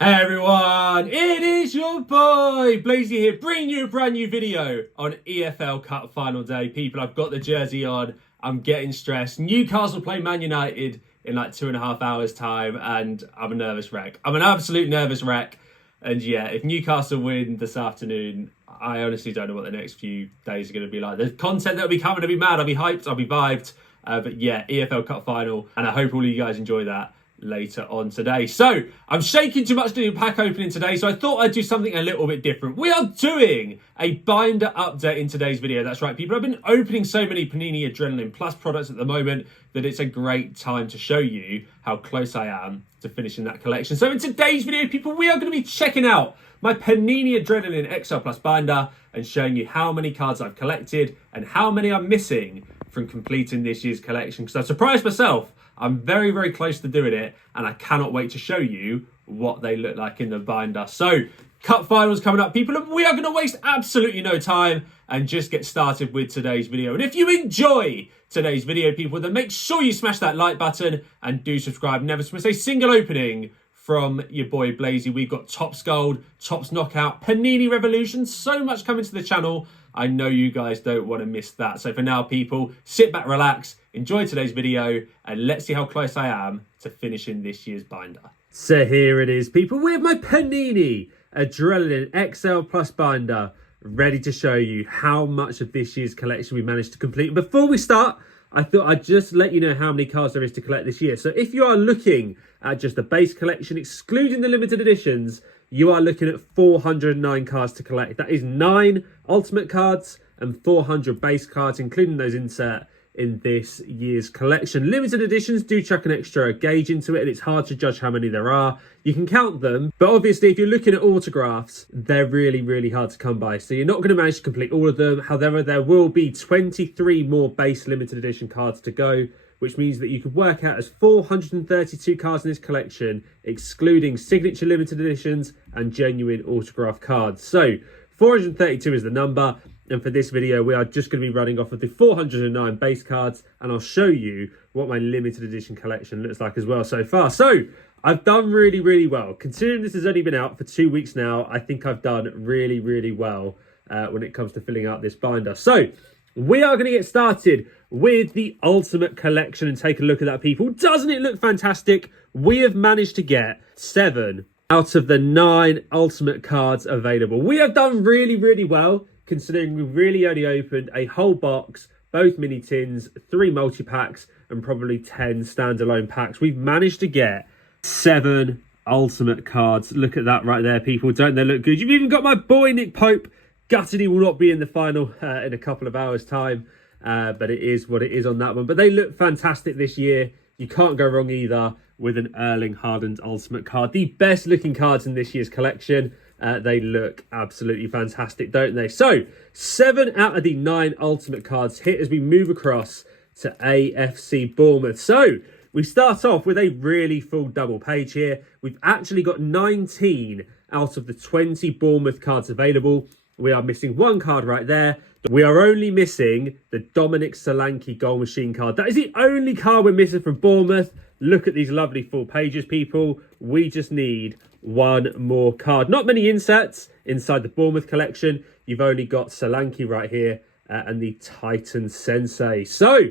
Hey everyone, it is your boy Blazy here, bringing you a brand new video on EFL Cup Final day. People, I've got the jersey on, I'm getting stressed. Newcastle play Man United in like 2.5 hours time and I'm a nervous wreck. I'm an absolute nervous wreck. And yeah, if Newcastle win this afternoon, I honestly don't know what the next few days are going to be like. The content that will be coming, I'll be mad, I'll be hyped, I'll be vibed. But yeah, EFL Cup Final, and I hope all of you guys enjoy that later on today. So I'm shaking too much doing pack opening today, so I thought I'd do something a little bit different. We are doing a binder update in today's video. That's right, people. I've been opening so many Panini Adrenalyn Plus products at the moment that it's a great time to show you how close I am to finishing that collection. So in today's video, people, we are going to be checking out my Panini Adrenalyn XL Plus binder and showing you how many cards I've collected and how many I'm missing from completing this year's collection, because I surprised myself. I'm very, very close to doing it, and I cannot wait to show you what they look like in the binder. So, Cup Finals coming up, people, and we are going to waste absolutely no time and just get started with today's video. And if you enjoy today's video, people, then make sure you smash that like button and do subscribe. Never miss a single opening from your boy Blazy. We've got Topps Gold, Topps Knockout, Panini Revolution, so much coming to the channel. I know you guys don't want to miss that. So for now, people, sit back, relax, enjoy today's video, and let's see how close I am to finishing this year's binder. So here it is, people. We have my Panini Adrenalyn XL Plus binder ready to show you how much of this year's collection we managed to complete. Before we start, I thought I'd just let you know how many cards there is to collect this year. So if you are looking at just the base collection, excluding the limited editions, you are looking at 409 cards to collect. That is 9 ultimate cards and 400 base cards, including those insert in this year's collection. Limited editions do chuck an extra gauge into it, and it's hard to judge how many there are. You can count them, but obviously if you're looking at autographs, they're really, really hard to come by. So you're not going to manage to complete all of them. However, there will be 23 more base limited edition cards to go, which means that you could work out as 432 cards in this collection, excluding signature limited editions and genuine autograph cards. So 432 is the number. And for this video, we are just going to be running off of the 409 base cards, and I'll show you what my limited edition collection looks like as well so far. So I've done really, really well. Considering this has only been out for 2 weeks now, I think I've done really, really well when it comes to filling out this binder. So we are going to get started with the Ultimate Collection and take a look at that, people. Doesn't it look fantastic? We have managed to get 7 out of the 9 Ultimate cards available. We have done really, really well, considering we really only opened a whole box, both mini tins, 3 multi-packs, and probably 10 standalone packs. We've managed to get 7 Ultimate cards. Look at that right there, people. Don't they look good? You've even got my boy Nick Pope. Gutted he will not be in the final in a couple of hours' time. But it is what it is on that one. But they look fantastic this year. You can't go wrong either with an Erling Haaland Ultimate card. The best looking cards in this year's collection. They look absolutely fantastic, don't they? So 7 out of the 9 Ultimate cards hit as we move across to AFC Bournemouth. So we start off with a really full double page here. We've actually got 19 out of the 20 Bournemouth cards available. We are missing 1 card right there. We are only missing the Dominic Solanke goal machine card. That is the only card we're missing from Bournemouth. Look at these lovely full pages, people. We just need 1 more card. Not many inserts inside the Bournemouth collection. You've only got Solanke right here and the Titan Sensei. So,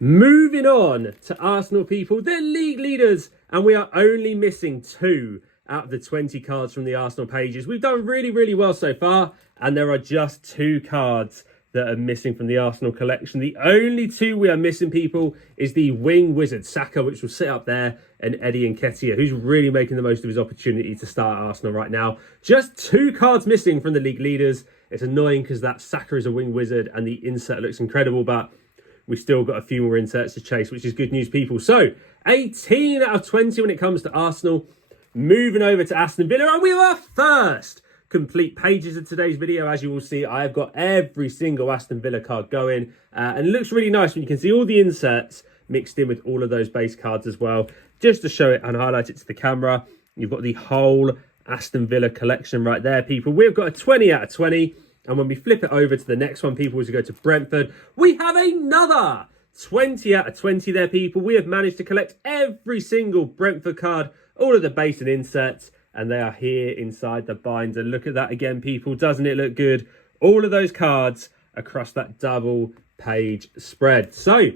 moving on to Arsenal, people. They're league leaders, and we are only missing 2 out of the 20 cards from the Arsenal pages. We've done really, really well so far, and there are just 2 cards that are missing from the Arsenal collection. The only 2 we are missing, people, is the wing wizard Saka, which will sit up there, and Eddie Nketiah, who's really making the most of his opportunity to start Arsenal right now. Just 2 cards missing from the league leaders. It's annoying because that Saka is a wing wizard and the insert looks incredible, but we've still got a few more inserts to chase, which is good news, people. So 18 out of 20 when it comes to Arsenal. Moving over to Aston Villa, and we have our first complete pages of today's video. As you will see, I have got every single Aston Villa card going, and it looks really nice when you can see all the inserts mixed in with all of those base cards as well. Just to show it and highlight it to the camera, you've got the whole Aston Villa collection right there, people. We've got a 20 out of 20, and when we flip it over to the next one, people, as we go to Brentford, we have another 20 out of 20 there, people. We have managed to collect every single Brentford card, all of the base and inserts, and they are here inside the binder. Look at that again, people. Doesn't it look good? All of those cards across that double page spread. So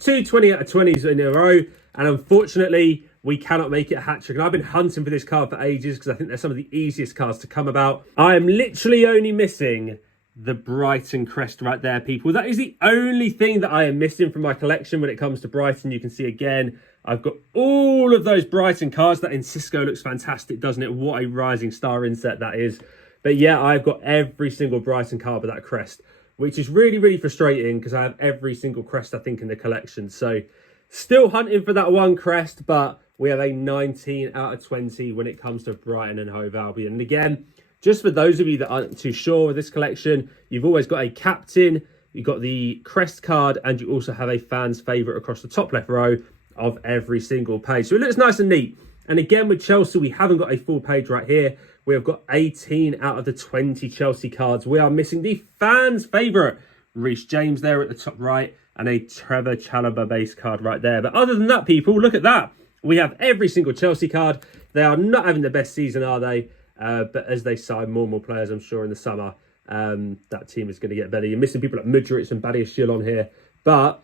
220 out of 20s in a row, and unfortunately we cannot make it a hat trick. And I've been hunting for this card for ages because I think they're some of the easiest cards to come about. I am literally only missing the Brighton crest right there, people. That is the only thing that I am missing from my collection when it comes to Brighton. You can see again, I've got all of those Brighton cards. That in Cisco looks fantastic, doesn't it? What a rising star inset that is. But yeah, I've got every single Brighton card with that crest, which is really, really frustrating because I have every single crest, I think, in the collection. So still hunting for that one crest, but we have a 19 out of 20 when it comes to Brighton and Hove Albion. And again, just for those of you that aren't too sure with this collection, you've always got a captain, you've got the crest card, and you also have a fan's favourite across the top left row of every single page. So it looks nice and neat. And again, with Chelsea, we haven't got a full page right here. We have got 18 out of the 20 Chelsea cards. We are missing the fans' favourite, Reece James there at the top right, and a Trevor Chalobah base card right there. But other than that, people, look at that. We have every single Chelsea card. They are not having the best season, are they? But as they sign more and more players, I'm sure in the summer, that team is going to get better. You're missing people like Mudryk and Badiashile on here. But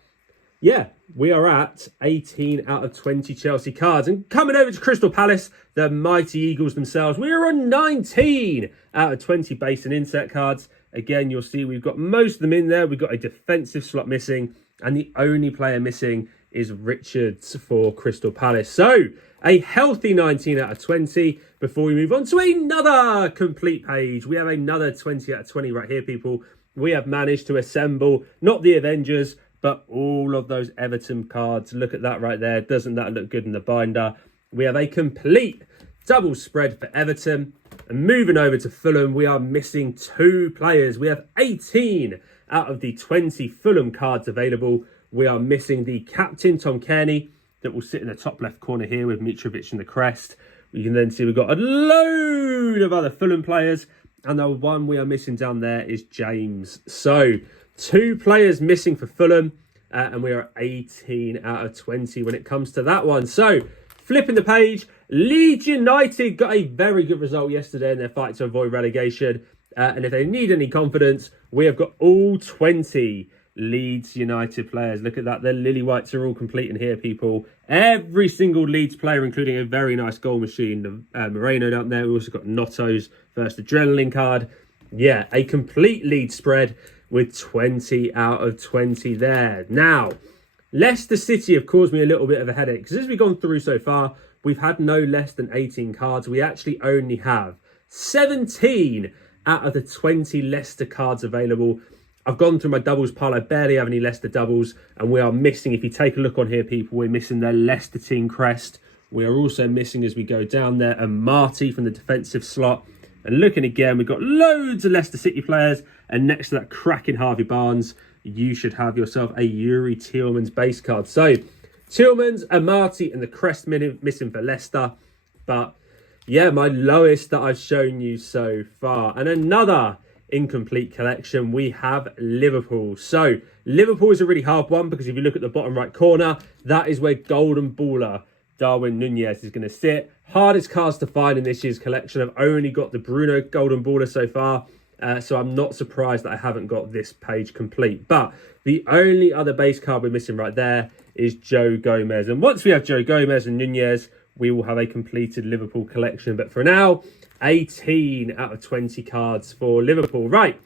yeah, we are at 18 out of 20 Chelsea cards. And coming over to Crystal Palace, the mighty Eagles themselves, we are on 19 out of 20 base and insert cards. Again, you'll see we've got most of them in there. We've got a defensive slot missing, and the only player missing is Richards for Crystal Palace. So a healthy 19 out of 20 before we move on to another complete page. We have another 20 out of 20 right here, people. We have managed to assemble, not the Avengers, but all of those Everton cards. Look at that right there. Doesn't that look good in the binder? We have a complete double spread for Everton. And moving over to Fulham, we are missing 2 players. We have 18 out of the 20 Fulham cards available. We are missing the captain, Tom Cairney, that will sit in the top left corner here with Mitrovic in the crest. You can then see we've got a load of other Fulham players. And the one we are missing down there is James. So 2 players missing for Fulham. And we are 18 out of 20 when it comes to that one. So flipping the page, Leeds United got a very good result yesterday in their fight to avoid relegation. And if they need any confidence, we have got all 20 Leeds United players. Look at that. Their lily whites are all complete in here, people. Every single Leeds player, including a very nice goal machine. Moreno down there. We also got Notto's first adrenaline card. Yeah, a complete Leeds spread with 20 out of 20 there. Now, Leicester City have caused me a little bit of a headache because as we've gone through so far, we've had no less than 18 cards. We actually only have 17 out of the 20 Leicester cards available. I've gone through my doubles pile. I barely have any Leicester doubles. And we are missing, if you take a look on here, people, we're missing their Leicester team crest. We are also missing, as we go down there, a Marty from the defensive slot. And looking again, we've got loads of Leicester City players. And next to that cracking Harvey Barnes, you should have yourself a Yuri Tielemans base card. So, Tielemans, a Marty, and the crest missing for Leicester. But, yeah, my lowest that I've shown you so far. And another incomplete collection, we have Liverpool. So Liverpool is a really hard one because if you look at the bottom right corner, that is where golden baller Darwin Nunez is going to sit. Hardest cards to find in this year's collection. I've only got the Bruno golden baller so far, so I'm not surprised that I haven't got this page complete. But the only other base card we're missing right there is Joe Gomez, and once we have Joe Gomez and Nunez, we will have a completed Liverpool collection. But for now, 18 out of 20 cards for Liverpool. Right.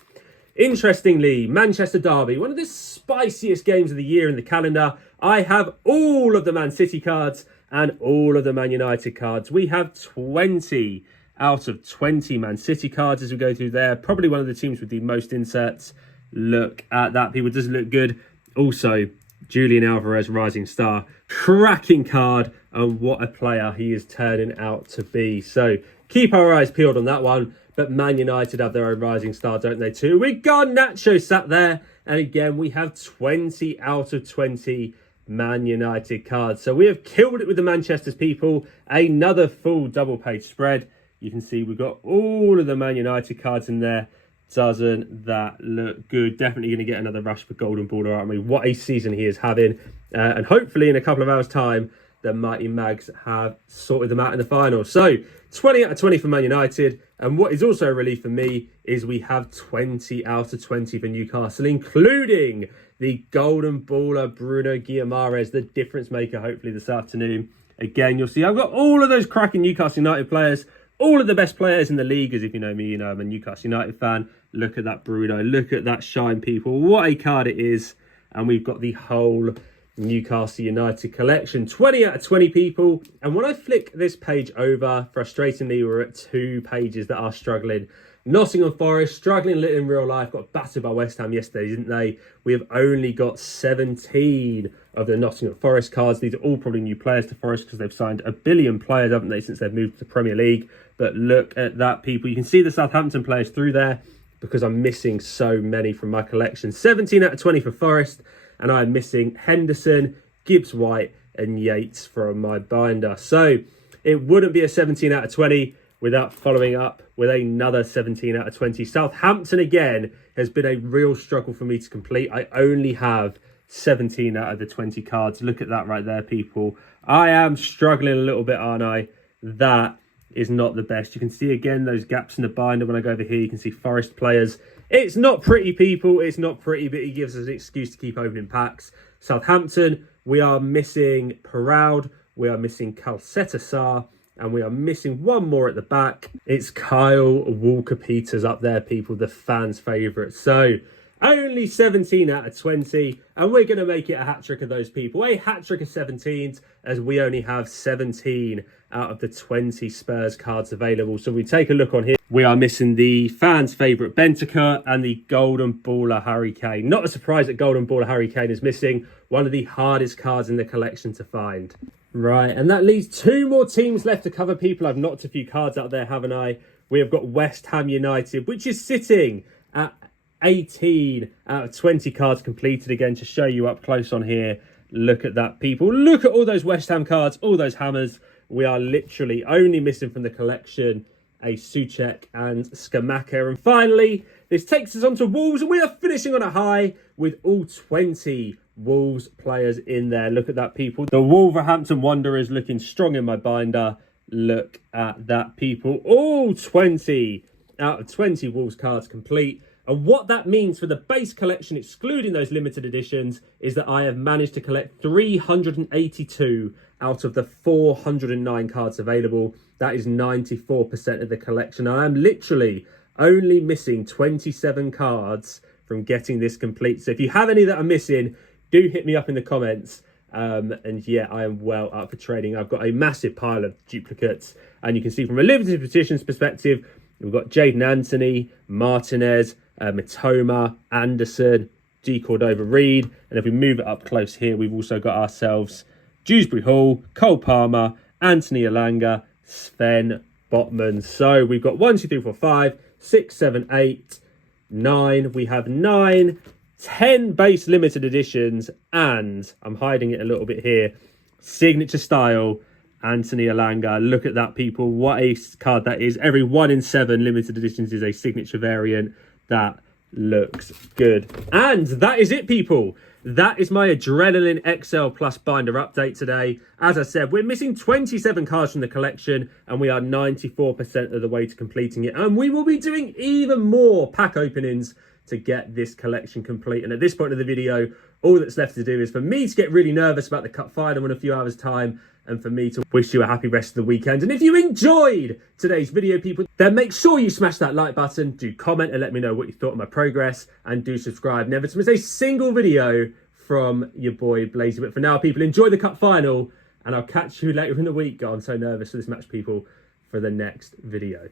Interestingly, Manchester Derby, one of the spiciest games of the year in the calendar. I have all of the Man City cards and all of the Man United cards. We have 20 out of 20 Man City cards as we go through there. Probably one of the teams with the most inserts. Look at that, people. Doesn't look good. Also, Julian Alvarez, rising star. Cracking card, and what a player he is turning out to be. So keep our eyes peeled on that one. But Man United have their own rising star, don't they, too? We got Nacho sat there. And again, we have 20 out of 20 Man United cards. So we have killed it with the Manchester's people. Another full double page spread. You can see we've got all of the Man United cards in there. Doesn't that look good? Definitely going to get another rush for golden baller, aren't we? What a season he is having. And hopefully in a couple of hours' time, the Mighty Mags have sorted them out in the final. So 20 out of 20 for Man United. And what is also a relief for me is we have 20 out of 20 for Newcastle, including the golden baller Bruno Guimaraes, the difference maker, hopefully this afternoon. Again, you'll see I've got all of those cracking Newcastle United players, all of the best players in the league, as if you know me, you know I'm a Newcastle United fan. Look at that Bruno, look at that shine, people. What a card it is. And we've got the whole Newcastle United collection, 20 out of 20 people. And when I flick this page over, frustratingly, we're at 2 pages that are struggling. Nottingham Forest struggling a little in real life, got battered by West Ham yesterday, didn't they? We have only got 17 of the Nottingham Forest cards. These are all probably new players to Forest because they've signed 1 billion players, haven't they, since they've moved to the Premier League. But look at that, people. You can see the Southampton players through there because I'm missing so many from my collection. 17 out of 20 for Forest. And I'm missing Henderson, Gibbs-White and Yates from my binder. So it wouldn't be a 17 out of 20 without following up with another 17 out of 20. Southampton, again, has been a real struggle for me to complete. I only have 17 out of the 20 cards. Look at that right there, people. I am struggling a little bit, aren't I? That is not the best. You can see, again, those gaps in the binder. When I go over here, you can see Forest players. It's not pretty, people. It's not pretty, but he gives us an excuse to keep opening packs. Southampton, we are missing Proud. We are missing Calceta-Sarr. And we are missing one more at the back. It's Kyle Walker-Peters up there, people, the fans' favourite. So only 17 out of 20. And we're going to make it a hat-trick of those people. A hat-trick of 17s, as we only have 17 out of the 20 Spurs cards available. So we take a look on here. We are missing the fans' favourite Bentancur and the Golden Baller Harry Kane. Not a surprise that Golden Baller Harry Kane is missing. One of the hardest cards in the collection to find. Right, and that leaves 2 more teams left to cover, people. I've knocked a few cards out there, haven't I? We have got West Ham United, which is sitting at 18 out of 20 cards completed. Again, to show you up close on here. Look at that, people. Look at all those West Ham cards, all those hammers. We are literally only missing from the collection a Souček and Scamacca. And finally, this takes us on to Wolves, and we are finishing on a high with all 20 Wolves players in there. Look at that, people. The Wolverhampton Wanderers looking strong in my binder. Look at that, people. All 20 out of 20 Wolves cards complete. And what that means for the base collection, excluding those limited editions, is that I have managed to collect 382 out of the 409 cards available. That is 94% of the collection. I am literally only missing 27 cards from getting this complete. So if you have any that are missing, do hit me up in the comments. And yeah, I am well up for trading. I've got a massive pile of duplicates. And you can see from a limited editions perspective, we've got Jadon Anthony, Martinez, Matoma, Anderson, D. Cordova-Reid. And if we move it up close here, we've also got ourselves Dewsbury Hall, Cole Palmer, Anthony Elanga, Sven Botman. So we've got 1, 2, 3, 4, 5, 6, 7, 8, 9. We have 9, 10 base limited editions, and I'm hiding it a little bit here. Signature style, Anthony Elanga. Look at that, people. What a card that is. Every 1 in 7 limited editions is a signature variant. That looks good. And that is it, people. That is my Adrenalyn XL Plus binder update today. As I said, we're missing 27 cards from the collection, and we are 94% of the way to completing it. And we will be doing even more pack openings to get this collection complete. And at this point of the video, all that's left to do is for me to get really nervous about the cup final in a few hours' time, and for me to wish you a happy rest of the weekend. And if you enjoyed today's video, people, then make sure you smash that like button, do comment and let me know what you thought of my progress, and do subscribe never to miss a single video from your boy Blazy. But for now, people, enjoy the cup final, and I'll catch you later in the week. God, I'm so nervous for this match, people, for the next video.